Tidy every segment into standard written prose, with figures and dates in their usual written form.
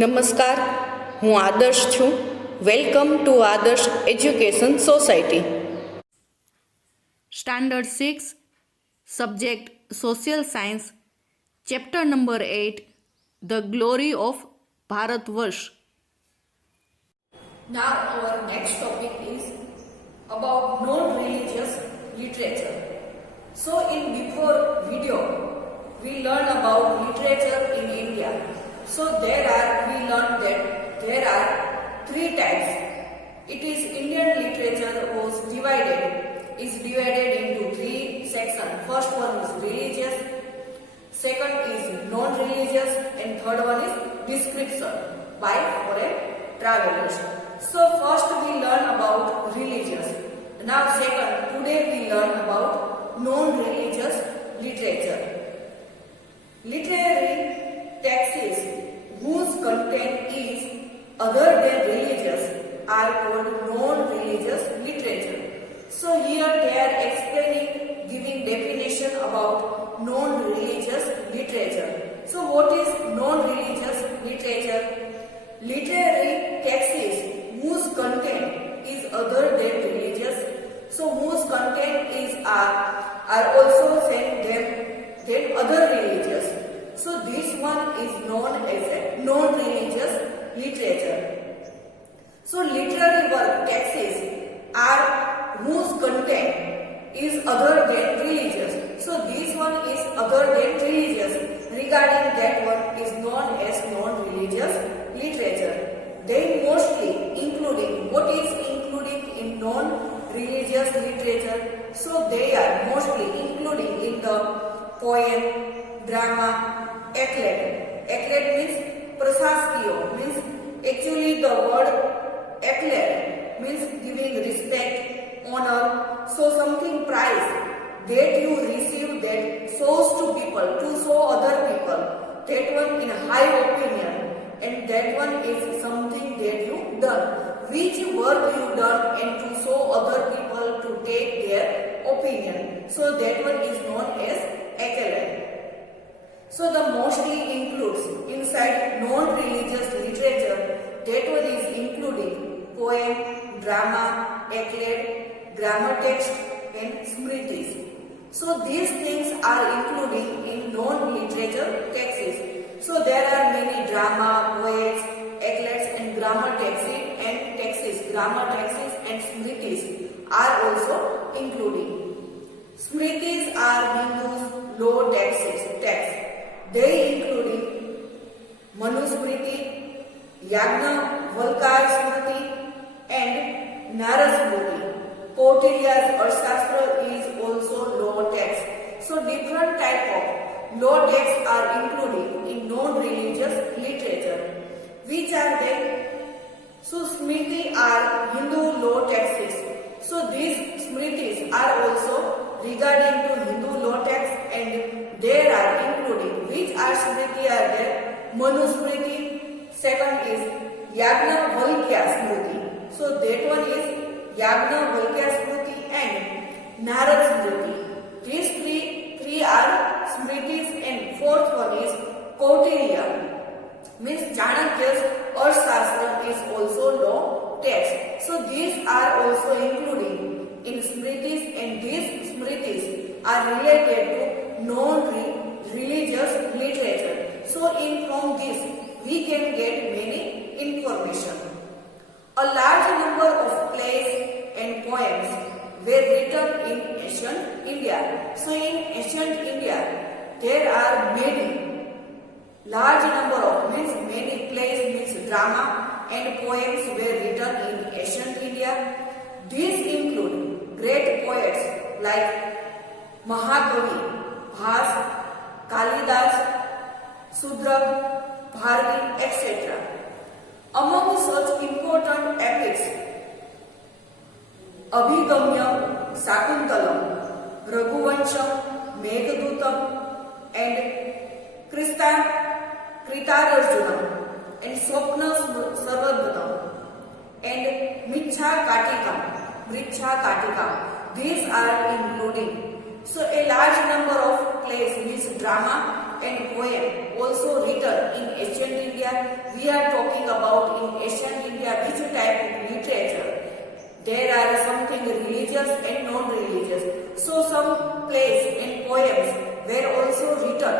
નમસ્કાર, હું આદર્શ છું. વેલકમ ટુ આદર્શ education society. Standard 6, subject social science, chapter number 8, the glory of Bharat વર્ષ. Now our next topic is about non-religious literature. So in before video, we learn about literature in India. So we learned that there are three types. It is Indian literature is divided into three sections. First one is religious, second is non-religious, and third one is description by foreign travelers. So first we learn about religious. Now second, today we learn about non-religious literature. Literary texts whose content is other than religious are called non-religious literature. So here they are explaining, giving definition about non-religious literature. So what is non-religious literature? Literary texts whose content is other than religious. So whose content is are also same than other religious. So this one is known as a non-religious literature. So literary work texts are whose content is other than religious. So this one is other than religious. Regarding that one is known as non-religious literature. They mostly including what is including in non-religious literature. So they are mostly including in the poem, drama, Accolade means prasastiyo, means actually the word accolade means giving respect, honor. So something prize that you receive that shows to people, to show other people. That one in high opinion, and that one is something that you done. Which work you done and to show other people to take their opinion. So that one is known as accolade. So the mostly includes inside non-religious literature, that one is including poem, drama, accolade, grammar text and smritis. So these things are including in non-literature texts. So there are many drama, poets, accolades and grammar texts grammar texts and smritis are also including. Smritis are Hindus' law texts. They including Manusmriti, Yajnavalkya Smriti and Narasmriti. Kautilya's Arthashastra is also law text. So different type of law texts are included in non-religious literature. Which are they? So Smriti are Hindu law texts. So these Smritis are also regarding to Hindu law texts, and there are including which are Smriti are there. Manusmriti, second is Yajnavalkya Smriti. So that one is Yajnavalkya Smriti and Narad Smriti. These three are Smritis, and fourth one is Kautilya. Means Chanakya's Arthashastra is also law text. So these are also including in Smritis, and these Smritis are related to non-religious literature. So from this we can get many information. A large number of plays and poems were written in ancient India. So in ancient India there are many large number of means many plays means drama and poems were written in ancient India. These include great poets like Mahakavi, Bhas, Kalidas, Sudrab, Bharati, etc. Among such important epics, Abhigamyam, Sakuntalam, Raghuvansham, Meghadutam and Kritararjunam and Swapna Sarvadvatam and Mricha Katikam. These are including. So a large number of plays means drama and poem also written in ancient India. We are talking about in ancient India which type of literature. There are something religious and non-religious. So some plays and poems were also written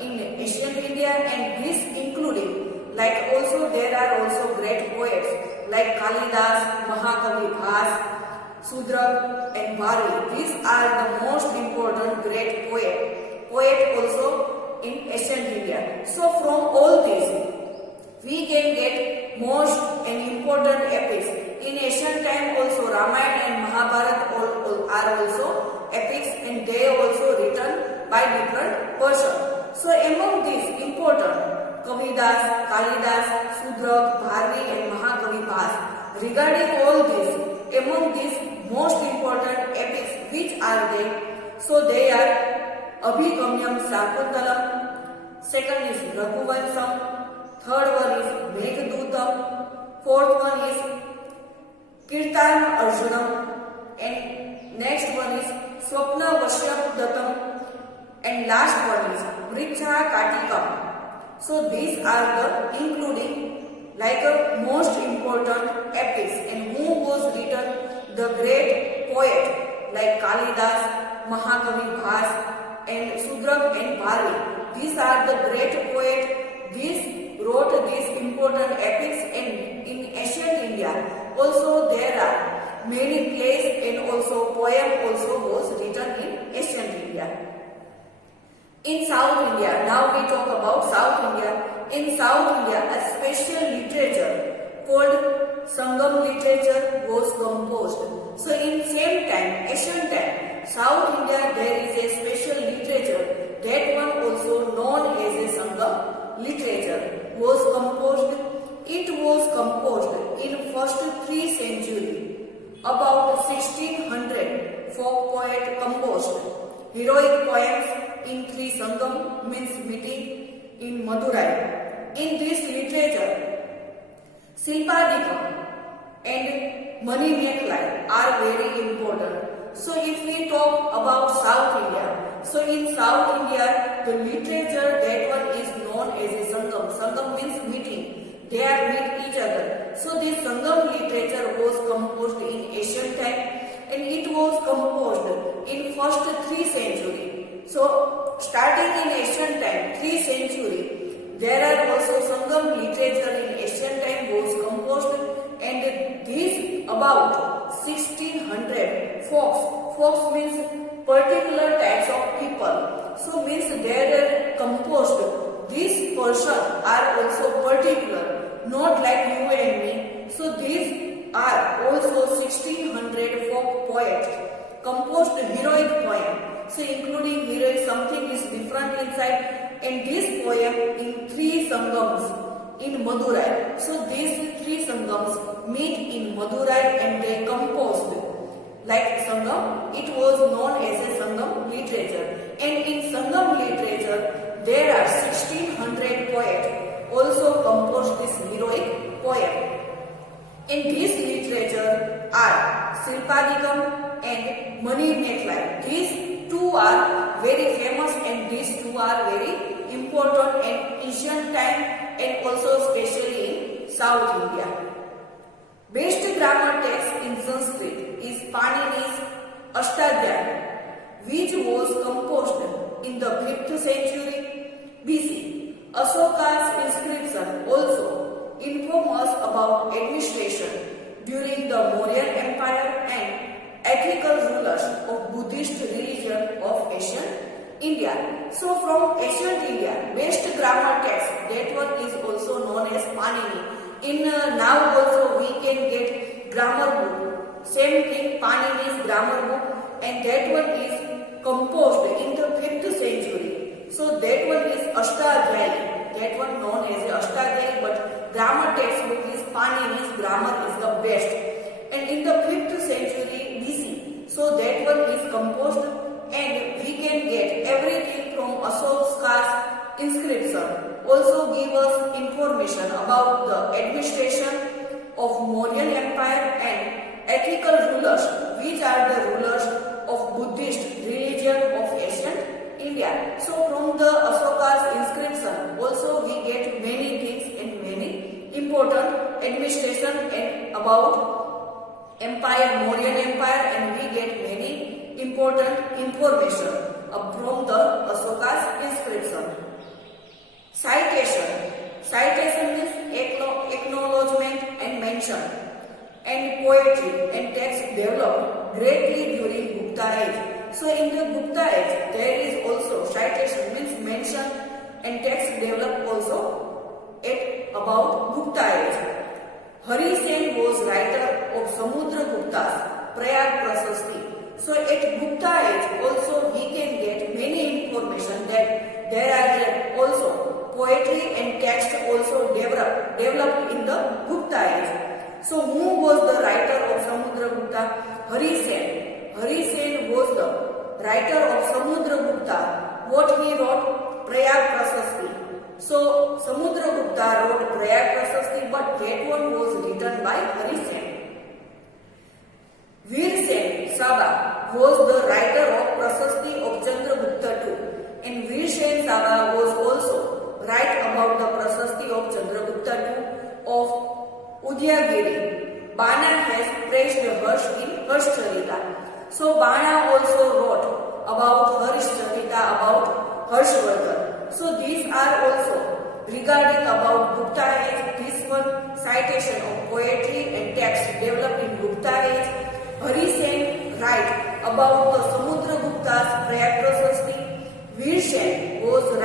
in ancient India, and this including, like also there are also great poets like Kalidas, Mahakavi Bhas, Sudrab and Bharvi. These are the most important great poet also in ancient India. So from all these we can get most and important epics. In ancient time also Ramayana and Mahabharata are also epics, and they are also written by different persons. So among these important Kavidas, Kalidas, Sudrab, Bharvi and Mahakavi Bhas. Regarding all these, among these most important epics which are they? So they are Abhigamyam Shakuntalam, second is Raghuvansam, third one is Meghdootam, fourth one is Kirtan Arjunam, and next one is Swapna Vashyapdatam, and last one is Vriksha Katikam. So these are the including like a most important epics, and who was written the great poet like Kalidas, Mahakavi Bhas and Sudrab and Bharvi. These are the great poet. These wrote these important epics, and in ancient India also there are many plays and also poem also was written in ancient India. In South India, now we talk about South India. In South India, a special literature called Sangam literature was composed. So in same time, ancient time, South India there is a special literature. That one also known as a Sangam literature was composed. It was composed in first 3 century. About 1600 folk poet composed heroic poems in 3 Sangam, means meeting in Madurai. In this literature, Silpadikam and Manimekalai are very important. So if we talk about South India, so in South India, the literature that one is known as a Sangam. Sangam means meeting. They are meet each other. So this Sangam literature was composed in ancient time, and it was composed in first 3 century. So starting in ancient time, 3 century, there are also Sangam literature in ancient time was composed, and these about 1600 folks. Folks means particular types of people. So means they are composed. These persons are also particular, not like you and me. So these are also 1600 folk poets composed heroic poem. So including heroic, something is different inside, and this poem in 3 Sangams in Madurai. So these 3 Sangams meet in Madurai and they composed like Sangam. It was known as a Sangam literature, and in Sangam literature there are 1600 poets also composed this heroic poem. In this literature are Silpadikam and Manimekalai. These two are very famous, and these two are very important in ancient time and also especially in South India. Best grammar text in Sanskrit is Panini's Ashtadhyayi, which was composed in the 5th century BC. Ashoka's inscription also inform us about administration during the Mauryan Empire and ethical rulers of Buddhist religion of ancient India. So from ancient India, best grammar text, that one is also known as Panini. In now also we can get grammar book. Same thing, Panini's grammar book, and that one is composed in the 5th century. So that one is Ashtadhyayi. That one known as Ashtadhyayi, but grammar textbook is Panini's grammar is the best. And in the 5th century BC, so that one is composed, and we can get everything from Ashoka's inscription. Also give us information about the administration of Mauryan Empire and ethical rulers, which are the rulers of Buddhist religion of ancient India. India. So from the Ashoka's inscription also we get many things and many important administration and about empire, Mauryan empire, and we get many important information from the Ashoka's inscription. Citation. Citation means acknowledgement and mention. And poetry and text developed greatly during Gupta age. So in the Gupta age there is also citation means mention and text developed also about Gupta age. Hari Sen was writer of Samudra-Gupta's Prayag Prasasti. So at Gupta age also we can get many information that there are also poetry and text also developed in the Gupta age. So who was the writer of Samudragupta? Hari Sen. Hari Sen was the writer of Samudragupta. What he wrote? Prayag Prasasti. So Samudragupta wrote Prayag Prasasti, but that one was written by Hari Sen. Veer Sen Saba was the writer of Prasasti of Chandragupta II, and Veer Sen Saba was also write about the Prasasti of Chandragupta II of Udayagiri. Bana has praised Harsh in Harshcharita. So Bana also wrote about Harshcharita, about Harshvardhan. So these are also regarding about Gupta age. This one citation of poetry and text developed in Gupta age. Hari Sen write about the Samudragupta's Prayag Prasasti. Veer Sen was the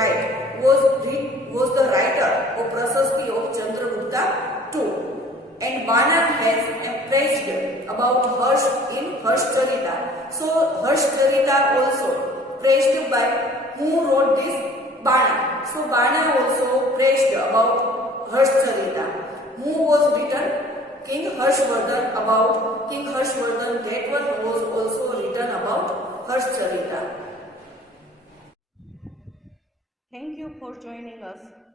writer of Prasasti of Chandragupta II. And Bana has praised about Harsh in Harshcharita. So Harshcharita also praised by who wrote this? Bana. So Bana also praised about Harshcharita. Who was written? King Harshvardhan. About King Harshvardhan, that one was also written about Harshcharita. Thank you for joining us.